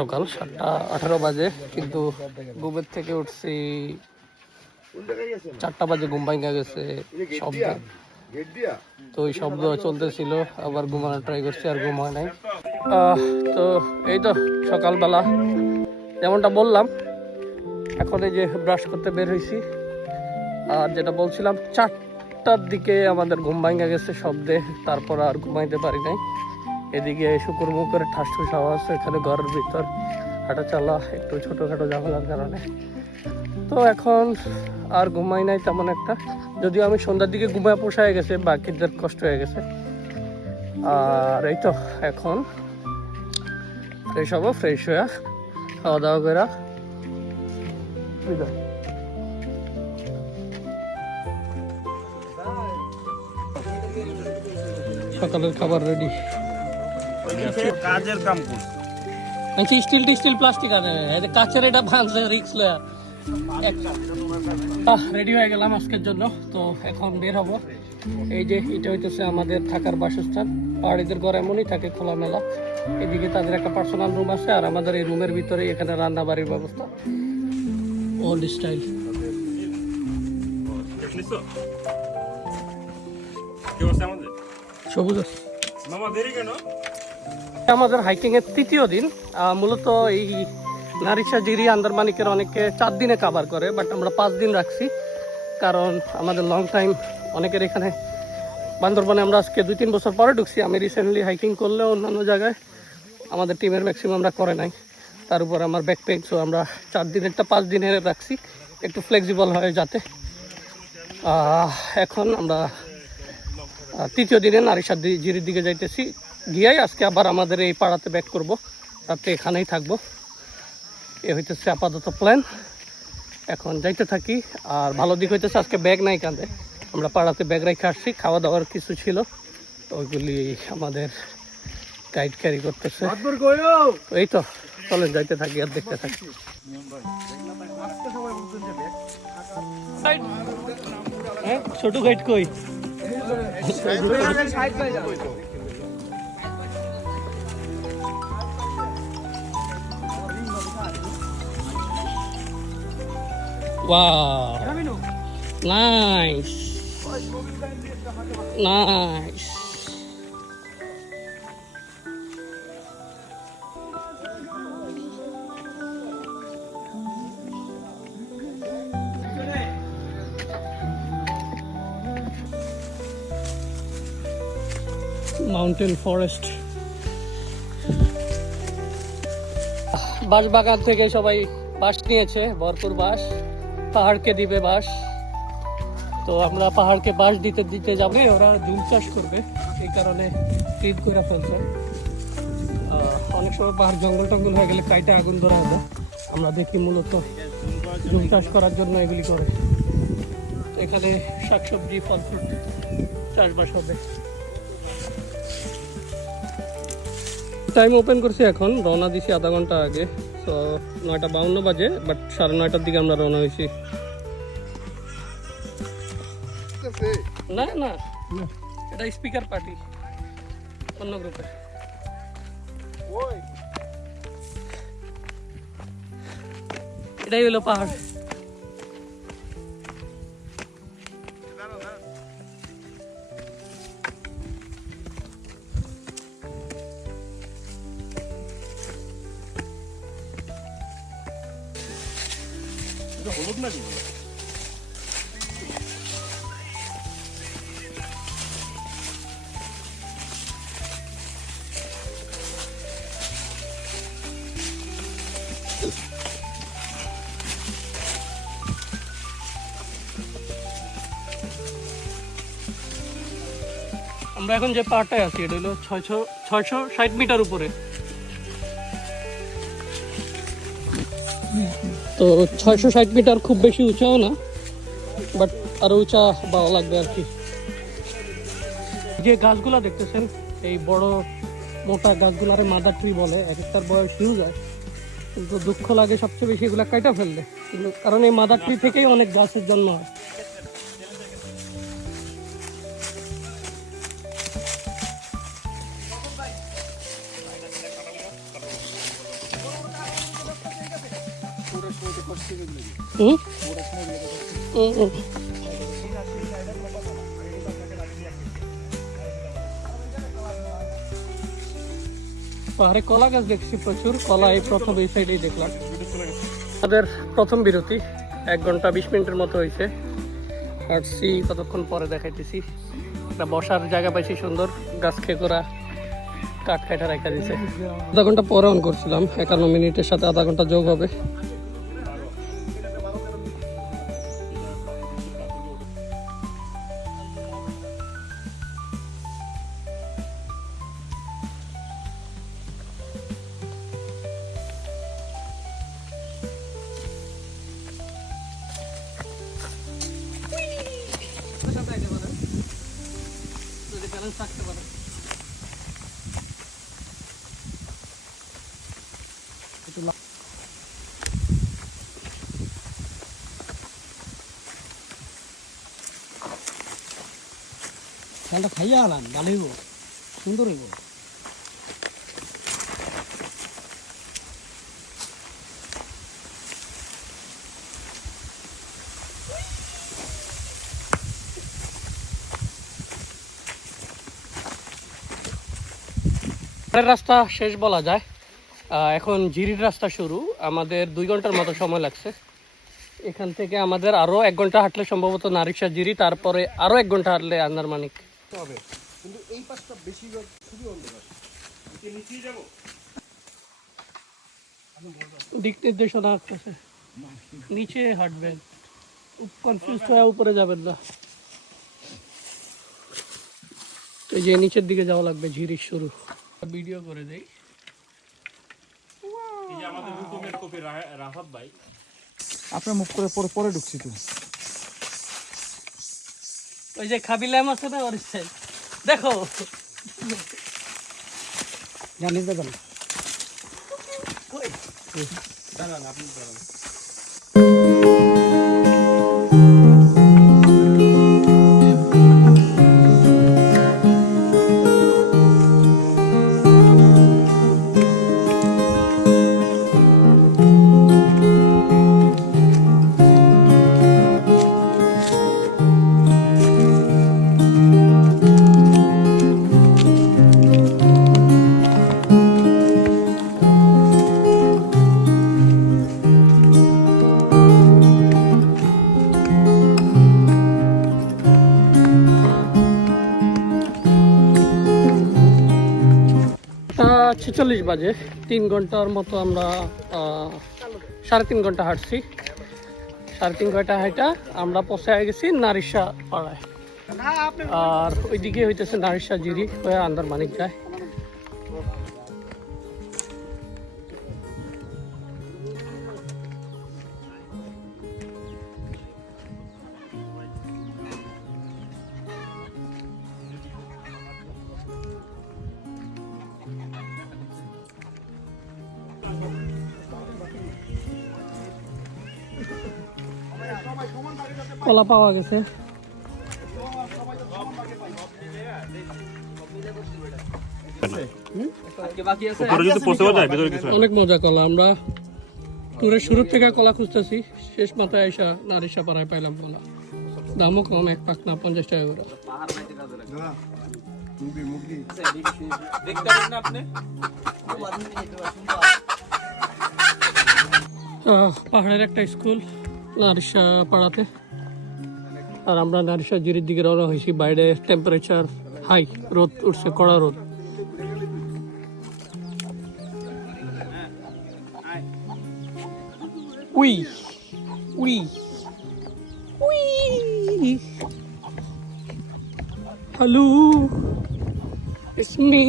সকাল 7:18 বাজে, কিন্তু ঘুমের থেকে উঠছি 4টা বাজে। ঘুম ভাঙা গেছে শব্দ, তো ওই শব্দ চলতেছিল, আবার ঘুমানোর ট্রাই করছি, আর ঘুম হয় নাই। তো এই তো সকালবেলা যেমনটা বললাম, এখন এই যে ব্রাশ করতে বের হয়েছি। আর যেটা বলছিলাম, 4টার দিকে আমাদের ঘুম ভাঙা গেছে শব্দে, তারপর আর ঘুমাইতে পারি নাই। এদিকে শুকুর মুখের ঠাস ঠুস আওয়াজ, এখানে ঘরের ভিতর হাঁটা চালা একটু ছোটোখাটো ঝামেলার কারণে। তো এখন আর ঘুমাই নাই তেমন একটা, যদিও আমি সন্ধ্যার দিকে ঘুমায় পোষায় গেছে, বাকিদের কষ্ট হয়ে গেছে। আর এই তো এখন ফ্রেশ হবো, ফ্রেশ হয়ে খাওয়া দাওয়া করে সকালের খাবার রেডি। কাজের কাম করছে, আচ্ছা স্টিল প্লাস্টিক আনে, কাছের এটা ভাঙছে, রিক্স লয়া। রেডি হয়ে গেলাম আজকের জন্য। তো এখন বের হবো। এই যে এটা হইতেছে আমাদের থাকার বাসস্থান। পাহাড়িদের ঘর এমনই থাকে, খোলামেলা। এদিকে তাদের একটা পার্সোনাল রুম আছে, আর আমাদের এই রুমের ভিতরে এখানে রান্না বাড়ির ব্যবস্থা, ওল্ড স্টাইল। সবুজ আছে। আমাদের হাইকিং এর 3য় দিন। মূলত এই নারিশা জিরি আন্দারমানিকের অনেকে 4 দিনে কভার করে, বাট আমরা 5 দিন রাখছি, কারণ আমাদের লং টাইম অনেকের এখানে বান্দরবনে। আমরা আজকে 2-3 বছর পরে ঢুকছি। আমি রিসেন্টলি হাইকিং করলে অন্যান্য জায়গায় আমাদের টিমের ম্যাক্সিমামরা করে নাই। তার উপর আমার ব্যাকপ্যাক, সো আমরা 4 দিনেরটা 5 দিনের রাখছি, একটু ফ্লেক্সিবল হয় যাতে। এখন আমরা 3য় দিনে নারিশা জিরির দিকে যাইতেছি। গিয়াই আজকে আবার আমাদের এই পাড়াতে ব্যাক করব, রাতে এখানেই থাকবো। এ হইতেছে আপাতত প্ল্যান। এখন যাইতে থাকি। আর ভালো দিক হইতেছে আজকে ব্যাগ নাই কাঁধে, আমরা পাড়াতে ব্যাগ রেখে আসছি। খাওয়া দাওয়ার কিছু ছিল, ওইগুলি আমাদের গাইড ক্যারি করতেছে। এই তো চলেন যাইতে থাকি আর দেখতে থাকি। ছোট গাইড কই? Wow, nice, nice. Mountain forest. বাঁশ বাগান থেকে সবাই বাঁশ নিয়েছে, ভরপুর বাঁশ। পাহাড়কে দিবে বাঁশ, তো আমরা পাহাড়কে বাঁশ দিতে দিতে যাবে। ওরা জুম চাষ করবে, এই কারণে ঈদ করে ফেলছে। অনেক সময় পাহাড় জঙ্গল টঙ্গল হয়ে গেলে কাইটা আগুন ধরা হবে। আমরা দেখি মূলত জুম চাষ করার জন্য এগুলি করে। এখানে শাকসবজি, ফল ফ্রুট চাষবাস হবে। টাইম ওপেন করছি, এখন রওনা দিছি আধা ঘন্টা আগে। তো 9:52 বাজে, বাট 9:30টার দিকে আমরা রওনা হয়েছি। না না, এটা স্পিকার পার্টি, অন্য গ্রুপে। এটাই হলো পাহাড়। হলুদ নাকি? আমরা এখন যে পাহাড়টায় আছি এটা হলো 660 মিটার উপরে। তো 660 মিটার খুব বেশি উঁচাও না, বাট আরো উঁচা ভালো লাগবে আর কি। যে গাছগুলা দেখতেছেন, এই বড় মোটা গাছগুলারে মাদার ট্রি বলে। এক একটার বয়স হিউজ হয়, কিন্তু দুঃখ লাগে সবচেয়ে বেশি এগুলা কাটা ফেললে, কিন্তু কারণ এই মাদার ট্রি থেকেই অনেক গাছের জন্ম হয়। হুম? হুম। পাহাড়ে কলা গাছ দেখছি প্রচুর, কলা এই প্রথম এই সাইডেই দেখলাম। আমাদের প্রথম বিরতি 1 ঘন্টা 20 মিনিটের মতো হয়েছে, হাঁটছি, কতক্ষণ পরে দেখাইতেছি। একটা বসার জায়গা পাইছি সুন্দর, গাছ খেয়ে করা, কাঠ কাটা রেখা দিছে। আধা ঘন্টা পরে অন করছিলাম, 51 মিনিটের সাথে আধা ঘন্টা যোগ হবে। থাকতে পারে ঠান্ডা খাইয়া আলাম, ভালো হইব, সুন্দর হইব। রাস্তা শেষ বলা যায়, এখন জিরির রাস্তা শুরু। আমাদের 2 ঘন্টার মতো সময় লাগছে। এখান থেকে আমাদের আরো 1 ঘন্টা হাঁটলে সম্ভবত নারিশা জিরি, তারপরে আরো 1 ঘন্টা হাঁটলে আন্দারমানিক। কিন্তু এই পাশটা বেশি খুবই অন্ধকার। নিচেই যাবো, দিক নির্দেশনা আছে, নিচে হাঁটবেন, কনফিউজ হয়ে উপরে যাবেন না। এই যে নিচের দিকে যাওয়া লাগবে, ঝিরির শুরু। ভিডিও করে দেই। এই যে আমাদের রুকুমের কপি রাফাত ভাই, আপনার মুখ করে পরে পরে ঢুকছি তো। ওই যে খাবিলাম আছে না, ওর সাইড দেখো, জানিস দাদা দাঁড়ান আপনি দাঁড়ান। তা 46 বাজে, 3 ঘন্টার মতো আমরা 3.5 ঘন্টা হাঁটছি। 3.5 ঘন্টা হাঁটা আমরা পৌঁছে গেছি নারিশা পাড়ায়, আর ওইদিকে হইতেছে নারিশা জিরি হয়ে আন্দারমানিক যায়। কলা পাওয়া গেছে, অনেক মজা কলা। আমরা টুরের শুরু থেকে কলা খুঁজতেছি, শেষ মাথায় আইসা নারিশা পাড়ায় পাইলাম কলা। দামও কম, 1 পাকনা 50 টাকা করে। পাহাড়ের একটা স্কুল নারিশা পাড়াতে, আর আমরা নারিশা জিরির দিকে রওনা হয়েছি। বাইরে টেম্পারেচার হাই, রোদ উঠছে, কড়া রোদ। We we we, hello, it's me.